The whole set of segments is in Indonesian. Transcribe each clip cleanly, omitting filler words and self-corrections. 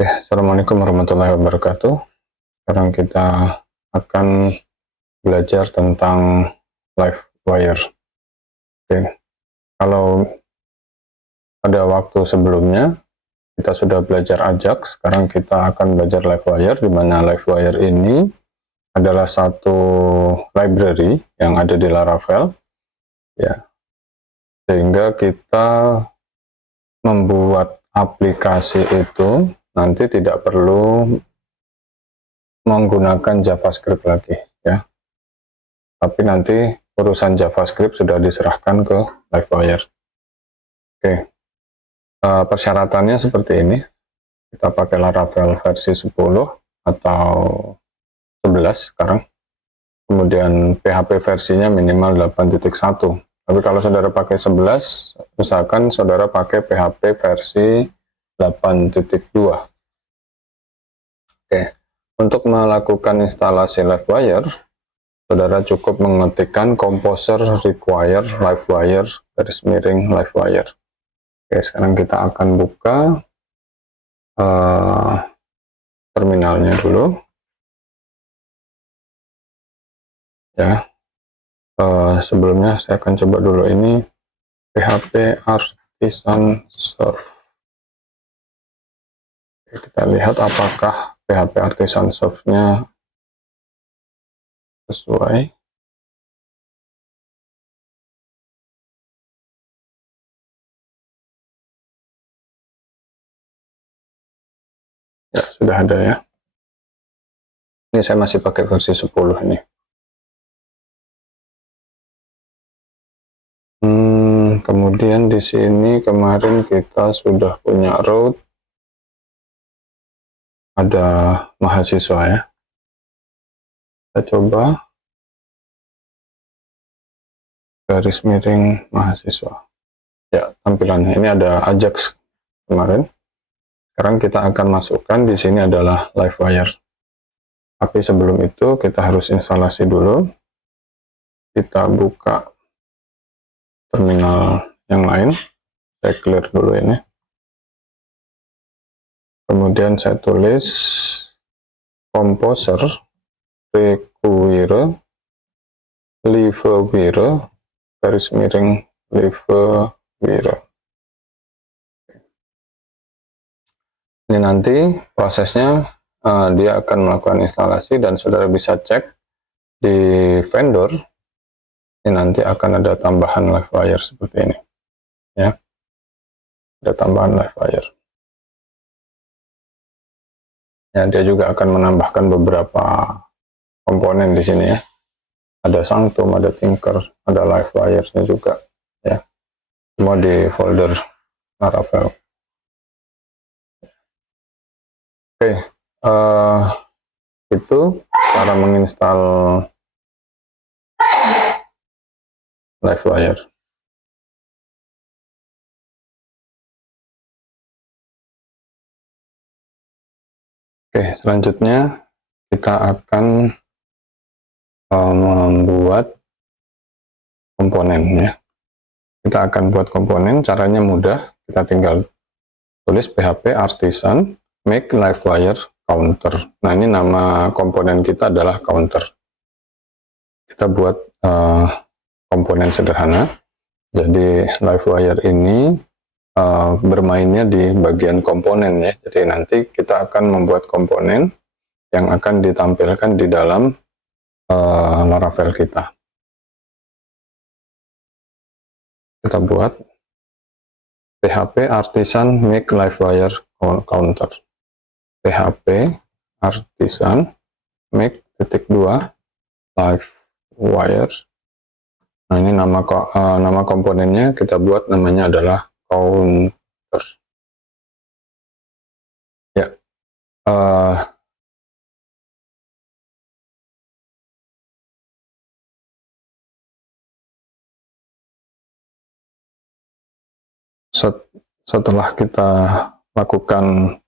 Assalamualaikum warahmatullahi wabarakatuh. Sekarang kita akan belajar tentang LiveWire. Kalau pada waktu sebelumnya kita sudah belajar Ajax, sekarang kita akan belajar LiveWire, di mana LiveWire ini adalah satu library yang ada di Laravel, ya, sehingga kita membuat aplikasi itu nanti tidak perlu menggunakan JavaScript lagi, ya, tapi nanti urusan JavaScript sudah diserahkan ke LiveWire. Persyaratannya seperti ini. Kita pakai Laravel versi 10 atau 11 sekarang. Kemudian PHP versinya minimal 8.1. Tapi kalau saudara pakai 11, usahakan saudara pakai PHP versi 8.2. Untuk melakukan instalasi LiveWire, saudara cukup mengetikkan composer require LiveWire _LiveWire. Sekarang kita akan buka terminalnya dulu, ya. Sebelumnya saya akan coba dulu ini PHP Artisan Serve. Kita lihat apakah PHP Artisan Serve-nya sesuai. Ya, sudah ada, ya. Ini saya masih pakai versi 10 ini. Kemudian di sini kemarin kita sudah punya root, ada mahasiswa, ya. Kita coba garis miring mahasiswa. Ya, tampilannya ini ada Ajax kemarin. Sekarang kita akan masukkan di sini adalah LiveWire. Tapi sebelum itu kita harus instalasi dulu. Kita buka terminal yang lain. Saya clear dulu ini. Kemudian saya tulis composer require LiveWire garis miring LiveWire. Ini nanti prosesnya dia akan melakukan instalasi dan saudara bisa cek di vendor. Ini nanti akan ada tambahan LiveWire seperti ini, ya. Ada tambahan LiveWire. Ya, dia juga akan menambahkan beberapa komponen di sini, ya. Ada Sanctum, ada Tinker, ada LiveWire-nya juga, ya. Semua di folder Laravel. Itu cara menginstal LiveWire. Selanjutnya kita akan membuat komponen, ya. Kita akan buat komponen, caranya mudah. Kita tinggal tulis PHP Artisan make LiveWire counter. Nah, ini nama komponen kita adalah counter. Kita buat komponen sederhana. Jadi LiveWire ini bermainnya di bagian komponen, ya. Jadi nanti kita akan membuat komponen yang akan ditampilkan di dalam Laravel kita. Kita buat PHP Artisan make LiveWire counter. PHP Artisan make _LiveWire. Nah, ini nama komponennya kita buat namanya adalah counter. Ya. Setelah kita lakukan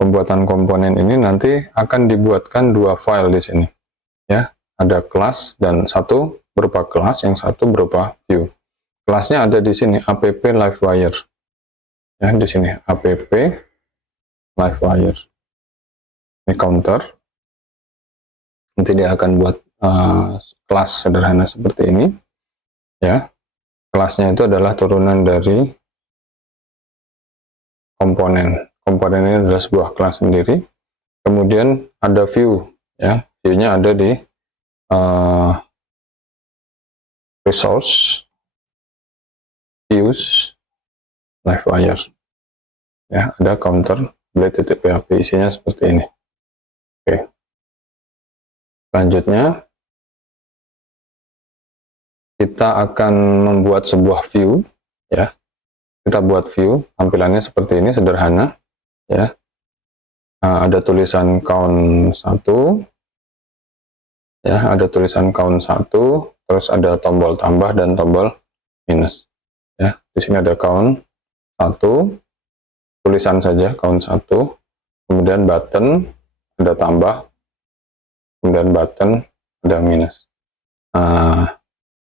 pembuatan komponen ini, nanti akan dibuatkan dua file di sini, ya. Ada kelas dan satu berupa kelas, yang satu berupa view. Kelasnya ada di sini, app LiveWire, ya, di sini app live wire. Ini counter. Nanti dia akan buat kelas sederhana seperti ini, ya. Kelasnya itu adalah turunan dari komponen. Komponen ini adalah sebuah kelas sendiri. Kemudian ada view, ya. View-nya ada di resource, views, live wire. Ya, ada counter blade.php, isinya seperti ini. Oke. Selanjutnya kita akan membuat sebuah view, ya. Kita buat view, tampilannya seperti ini, sederhana, ya. Ada tulisan count 1, ya, ada tulisan count 1, terus ada tombol tambah dan tombol minus, ya. Di sini ada count 1, tulisan saja count 1, kemudian button ada tambah, kemudian button ada minus.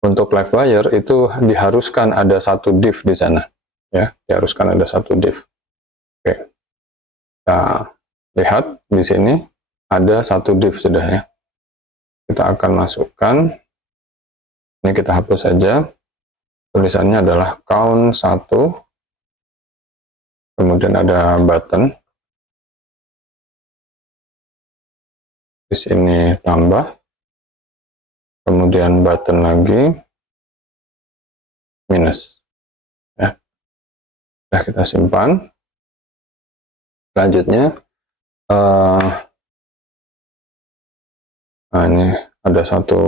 Untuk live wire itu diharuskan ada satu div di sana, ya, diharuskan ada satu div. Oke, kita lihat di sini ada satu div sudah, ya. Kita akan masukkan, ini kita hapus saja, tulisannya adalah count 1, kemudian ada button, di sini tambah, kemudian button lagi, minus, ya. Sudah kita simpan. Selanjutnya ini ada satu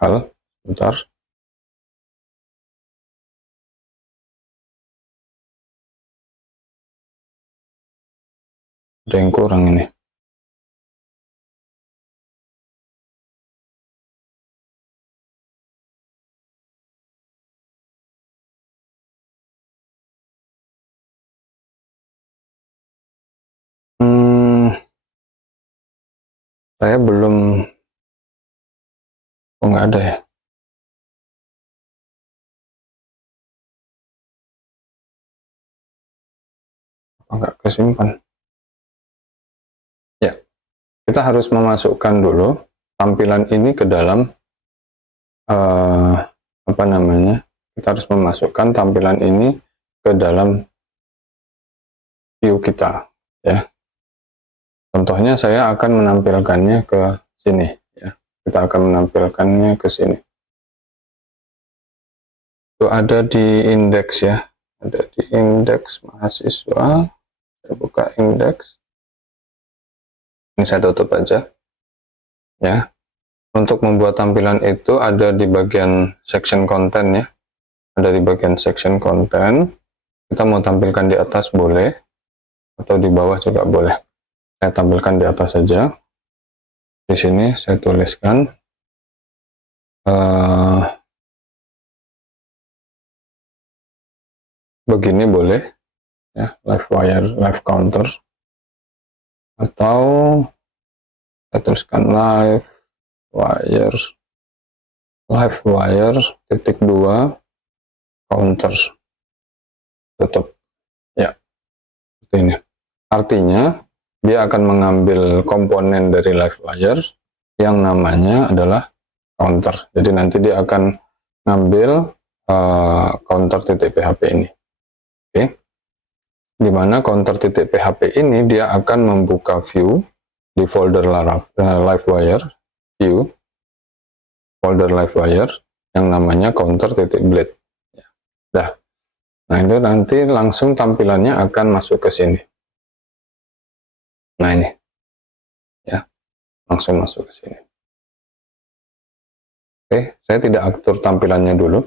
hal, bentar. Ada yang kurang ini. Saya belum, nggak ada, ya. Apa nggak kesimpan? Ya, kita harus memasukkan dulu tampilan ini ke dalam apa namanya? Kita harus memasukkan tampilan ini ke dalam view kita, ya. Contohnya saya akan menampilkannya ke sini, ya. Kita akan menampilkannya ke sini. Itu ada di indeks, ya. Ada di indeks mahasiswa. Saya buka indeks. Ini saya tutup aja, ya. Untuk membuat tampilan itu ada di bagian section content, ya. Ada di bagian section content. Kita mau tampilkan di atas boleh, atau di bawah juga boleh. Saya tampilkan di atas saja. Di sini saya tuliskan begini boleh, ya, live wire, live counter, atau saya tuliskan live wire titik 2 counter, tutup, ya, seperti ini. Artinya dia akan mengambil komponen dari live wire yang namanya adalah counter. Jadi nanti dia akan ngambil counter.php ini. Oke. Dimana counter.php ini dia akan membuka view di folder live wire, view folder live wire yang namanya counter.blade. Nah, itu nanti langsung tampilannya akan masuk ke sini. Nah, ini, ya, langsung masuk ke sini. Oke, saya tidak atur tampilannya dulu.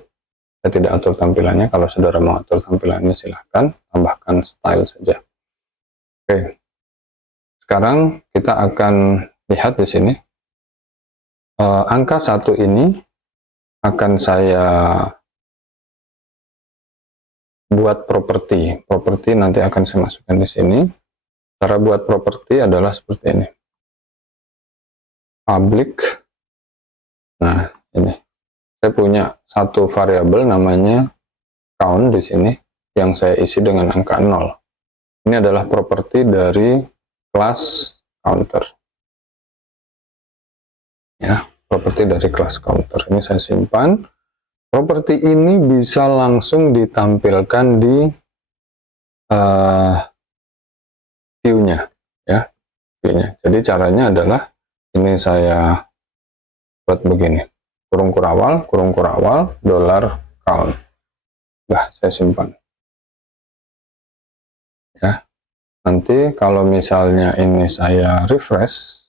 Saya tidak atur tampilannya. Kalau saudara mau atur tampilannya, silahkan tambahkan style saja. Oke, sekarang kita akan lihat di sini. Angka 1 ini akan saya buat properti. Properti nanti akan saya masukkan di sini. Cara buat properti adalah seperti ini. Public. Nah, ini. Saya punya satu variabel namanya count di sini yang saya isi dengan angka 0. Ini adalah properti dari class counter. Ya, properti dari class counter. Ini saya simpan. Properti ini bisa langsung ditampilkan di view-nya, ya, view-nya. Jadi caranya adalah ini saya buat begini, kurung kurawal, dollar count. Nah, saya simpan. Ya, nanti kalau misalnya ini saya refresh,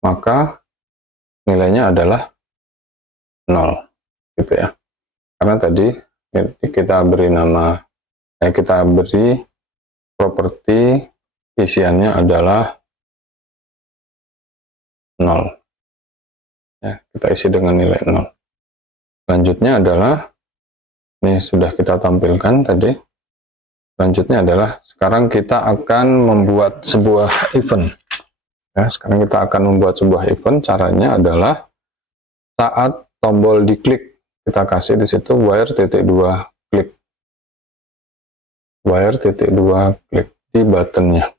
maka nilainya adalah 0, gitu ya. Karena tadi kita beri nama, kita beri properti isiannya adalah 0. Ya, kita isi dengan nilai 0. Selanjutnya adalah, ini sudah kita tampilkan tadi. Selanjutnya adalah, sekarang kita akan membuat sebuah event. Ya, sekarang kita akan membuat sebuah event. Caranya adalah saat tombol diklik, kita kasih di situ wire.2 klik. Wire.2 klik di buttonnya.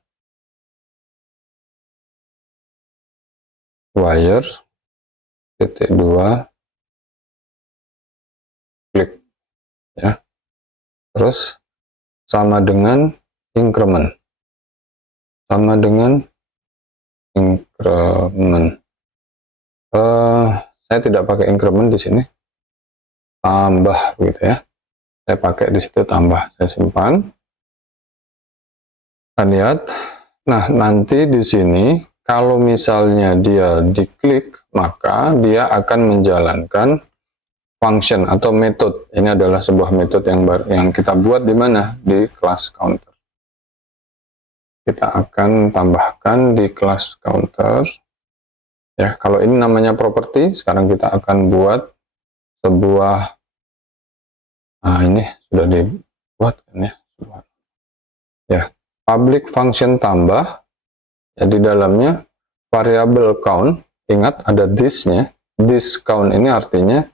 Wire.2 klik. Ya. Terus sama dengan increment. Sama dengan increment. Saya tidak pakai increment di sini. Tambah gitu ya. Saya pakai di situ tambah. Saya simpan. Kita lihat. Nah, nanti di sini kalau misalnya dia diklik, maka dia akan menjalankan function atau metode. Ini adalah sebuah metode yang kita buat di mana? Di class counter. Kita akan tambahkan di class counter. Ya, kalau ini namanya properti, sekarang kita akan buat sebuah, ini sudah dibuat kan ya. Ya, public function tambah. Ya, di dalamnya variable count. Ingat ada this-nya. This count ini artinya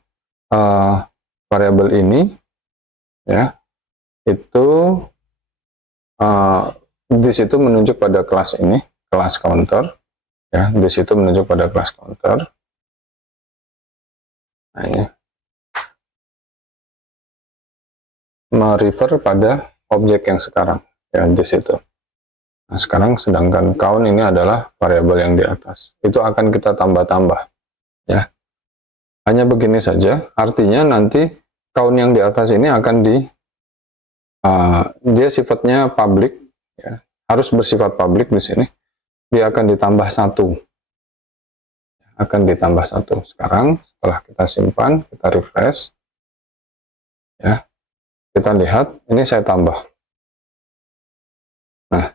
variabel ini, ya, itu this itu menunjuk pada kelas ini, kelas counter, ya, this itu menunjuk pada kelas counter. Nah, ini merefer pada objek yang sekarang, ya, this itu. Nah, sekarang sedangkan count ini adalah variabel yang di atas, itu akan kita tambah-tambah, ya. Hanya begini saja, artinya nanti count yang di atas ini akan dia sifatnya public, ya, harus bersifat public di sini. Dia akan ditambah 1, akan ditambah 1. Sekarang setelah kita simpan, kita refresh, ya, kita lihat ini saya tambah. Nah,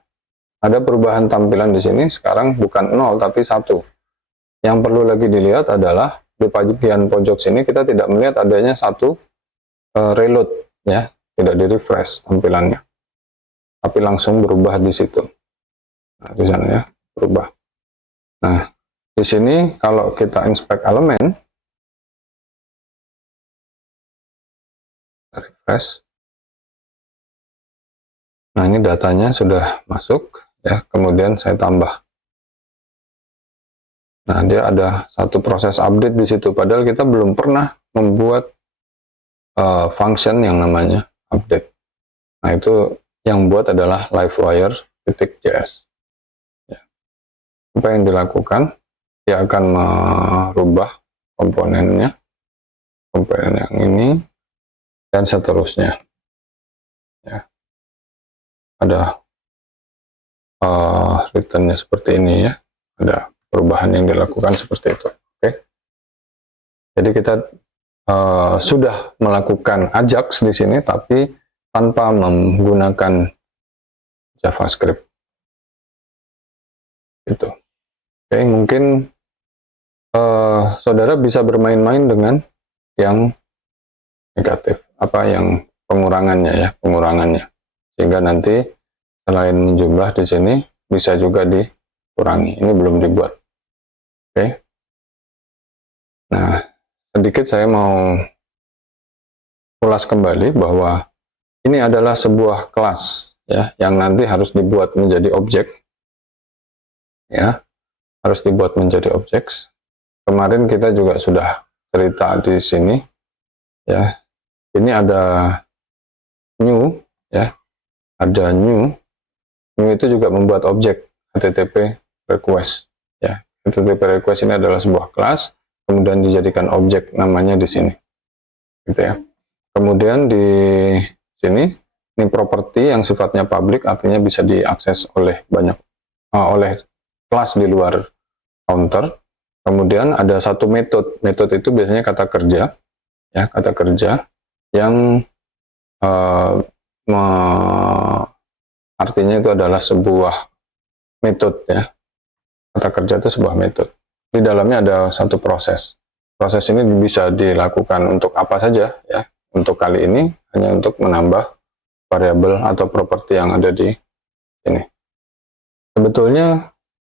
ada perubahan tampilan di sini. Sekarang bukan 0 tapi 1. Yang perlu lagi dilihat adalah di bagian pojok sini kita tidak melihat adanya 1 reload, ya, tidak di refresh tampilannya, tapi langsung berubah di situ. Nah, di sana ya berubah. Nah, di sini kalau kita inspect elemen, refresh. Nah, ini datanya sudah masuk, ya, kemudian saya tambah. Nah, dia ada satu proses update di situ, padahal kita belum pernah membuat function yang namanya update. Nah, itu yang buat adalah livewire.js. Ya. Apa yang dilakukan? Dia akan merubah komponennya, komponen yang ini, dan seterusnya. Ya. Ada returnnya seperti ini, ya. Ada perubahan yang dilakukan seperti itu. Oke. Jadi kita sudah melakukan Ajax di sini, tapi tanpa menggunakan JavaScript. Gitu. Oke, mungkin saudara bisa bermain-main dengan yang negatif, apa yang pengurangannya, ya, pengurangannya, sehingga nanti selain menjumlah di sini bisa juga dikurangi. Ini belum dibuat. Oke. Nah, sedikit saya mau ulas kembali bahwa ini adalah sebuah kelas, ya, yang nanti harus dibuat menjadi objek, ya, harus dibuat menjadi objek. Kemarin kita juga sudah cerita di sini, ya. Ini ada new, ya, ada new itu juga membuat objek HTTP request, ya. HTTP request ini adalah sebuah kelas, kemudian dijadikan objek namanya di sini, gitu ya. Kemudian di sini ini properti yang sifatnya public, artinya bisa diakses oleh oleh kelas di luar counter. Kemudian ada satu metode itu biasanya kata kerja, ya, kata kerja yang artinya itu adalah sebuah metode, ya. Kata kerja itu sebuah metode. Di dalamnya ada satu proses. Proses ini bisa dilakukan untuk apa saja, ya. Untuk kali ini hanya untuk menambah variabel atau properti yang ada di sini. Sebetulnya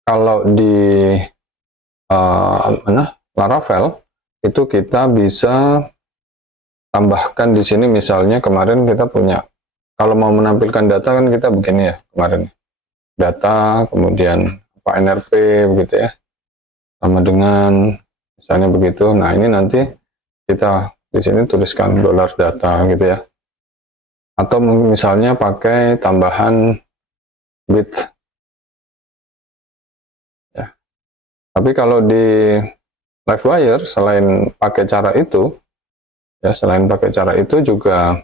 kalau di Laravel itu kita bisa tambahkan di sini, misalnya kemarin kita punya, kalau mau menampilkan data kan kita begini ya kemarin, data kemudian apa NRP begitu ya, sama dengan misalnya begitu. Nah ini nanti kita di sini tuliskan $data gitu ya, atau misalnya pakai tambahan bit, ya. Tapi kalau di Livewire selain pakai cara itu, ya, selain pakai cara itu juga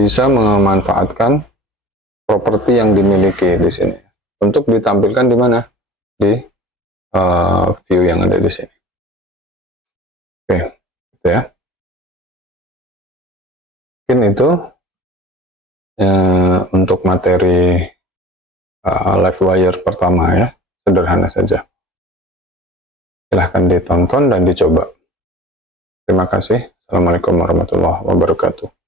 bisa memanfaatkan properti yang dimiliki di sini untuk ditampilkan di mana, di view yang ada di sini. Oke, gitu ya. Mungkin itu untuk materi Livewire pertama, ya, sederhana saja. Silahkan ditonton dan dicoba. Terima kasih. Assalamualaikum warahmatullahi wabarakatuh.